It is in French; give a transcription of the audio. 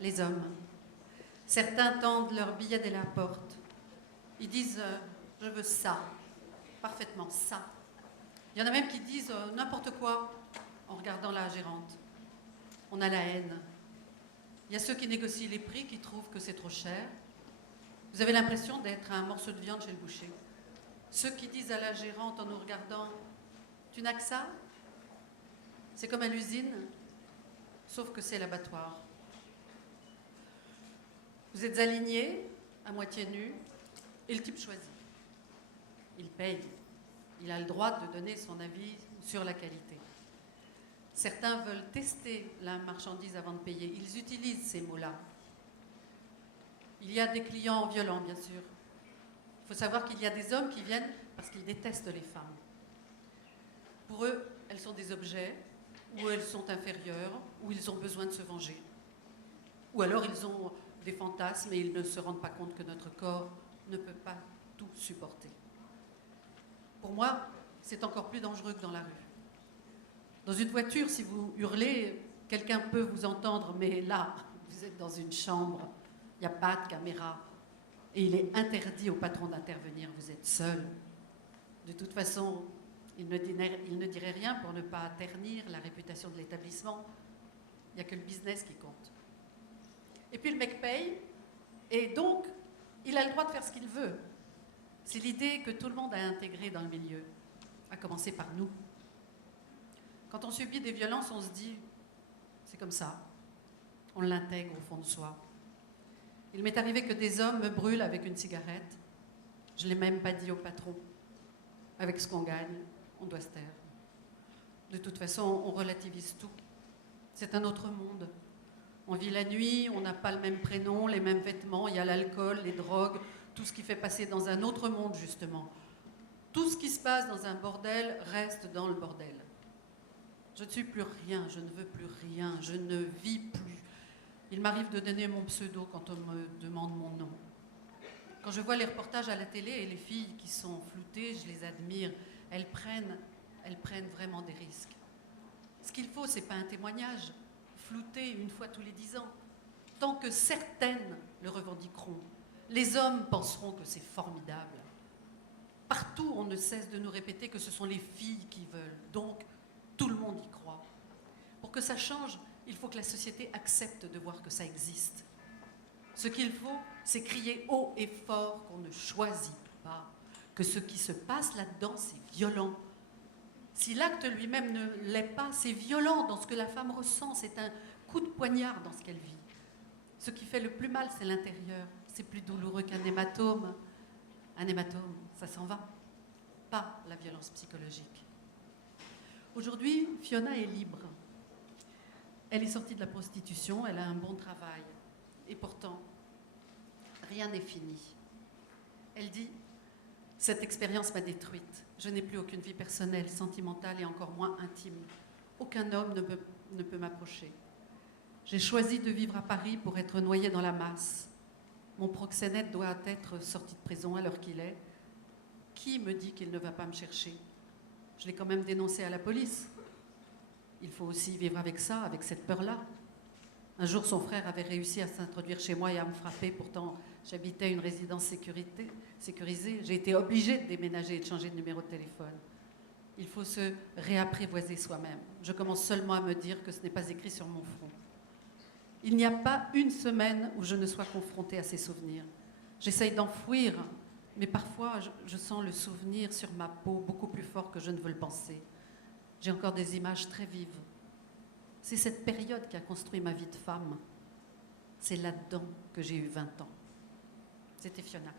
les hommes. Certains tendent leur billet dès la porte. Ils disent je veux ça, parfaitement ça. Il y en a même qui disent n'importe quoi en regardant la gérante. On a la haine. Il y a ceux qui négocient les prix, qui trouvent que c'est trop cher. Vous avez l'impression d'être un morceau de viande chez le boucher. Ceux qui disent à la gérante en nous regardant tu n'as que ça? C'est comme à l'usine, sauf que c'est l'abattoir. Vous êtes alignés, à moitié nus, et le type choisit. Il paye. Il a le droit de donner son avis sur la qualité. Certains veulent tester la marchandise avant de payer. Ils utilisent ces mots-là. Il y a des clients violents, bien sûr. Il faut savoir qu'il y a des hommes qui viennent parce qu'ils détestent les femmes. Pour eux, elles sont des objets, ou elles sont inférieures, ou ils ont besoin de se venger. Ou alors ils ont des fantasmes et ils ne se rendent pas compte que notre corps ne peut pas tout supporter. Pour moi, c'est encore plus dangereux que dans la rue. Dans une voiture, si vous hurlez, quelqu'un peut vous entendre, mais là, vous êtes dans une chambre, il n'y a pas de caméra. Et il est interdit au patron d'intervenir, vous êtes seul. De toute façon, il ne dirait rien pour ne pas ternir la réputation de l'établissement. Il n'y a que le business qui compte. Et puis le mec paye, et donc, il a le droit de faire ce qu'il veut. C'est l'idée que tout le monde a intégrée dans le milieu, à commencer par nous. Quand on subit des violences, on se dit, c'est comme ça. On l'intègre au fond de soi. Il m'est arrivé que des hommes me brûlent avec une cigarette. Je ne l'ai même pas dit au patron. Avec ce qu'on gagne, on doit se taire. De toute façon, on relativise tout. C'est un autre monde. On vit la nuit, on n'a pas le même prénom, les mêmes vêtements, il y a l'alcool, les drogues, tout ce qui fait passer dans un autre monde, justement. Tout ce qui se passe dans un bordel reste dans le bordel. Je ne suis plus rien, je ne veux plus rien, je ne vis plus. Il m'arrive de donner mon pseudo quand on me demande mon nom. Quand je vois les reportages à la télé et les filles qui sont floutées, je les admire. Elles prennent vraiment des risques. Ce qu'il faut, ce n'est pas un témoignage, flouté une fois tous les 10 ans. Tant que certaines le revendiqueront, les hommes penseront que c'est formidable. Partout, on ne cesse de nous répéter que ce sont les filles qui veulent. Donc, tout le monde y croit. Pour que ça change, il faut que la société accepte de voir que ça existe. Ce qu'il faut, c'est crier haut et fort qu'on ne choisit pas, que ce qui se passe là-dedans, c'est violent. Si l'acte lui-même ne l'est pas, c'est violent dans ce que la femme ressent, c'est un coup de poignard dans ce qu'elle vit. Ce qui fait le plus mal, c'est l'intérieur. C'est plus douloureux qu'un hématome. Un hématome, ça s'en va. Pas la violence psychologique. Aujourd'hui, Fiona est libre. Elle est sortie de la prostitution, elle a un bon travail. Et pourtant, rien n'est fini. Elle dit « Cette expérience m'a détruite. Je n'ai plus aucune vie personnelle, sentimentale et encore moins intime. Aucun homme ne peut m'approcher. J'ai choisi de vivre à Paris pour être noyée dans la masse. Mon proxénète doit être sorti de prison à l'heure qu'il est. Qui me dit qu'il ne va pas me chercher? Je l'ai quand même dénoncé à la police. Il faut aussi vivre avec ça, avec cette peur-là. Un jour, son frère avait réussi à s'introduire chez moi et à me frapper. Pourtant, j'habitais à une résidence sécurisée. J'ai été obligée de déménager et de changer de numéro de téléphone. Il faut se réapprivoiser soi-même. Je commence seulement à me dire que ce n'est pas écrit sur mon front. Il n'y a pas une semaine où je ne sois confrontée à ces souvenirs. J'essaye d'enfouir, mais parfois je sens le souvenir sur ma peau beaucoup plus fort que je ne veux le penser. J'ai encore des images très vives. C'est cette période qui a construit ma vie de femme. C'est là-dedans que j'ai eu 20 ans. C'était Fiona.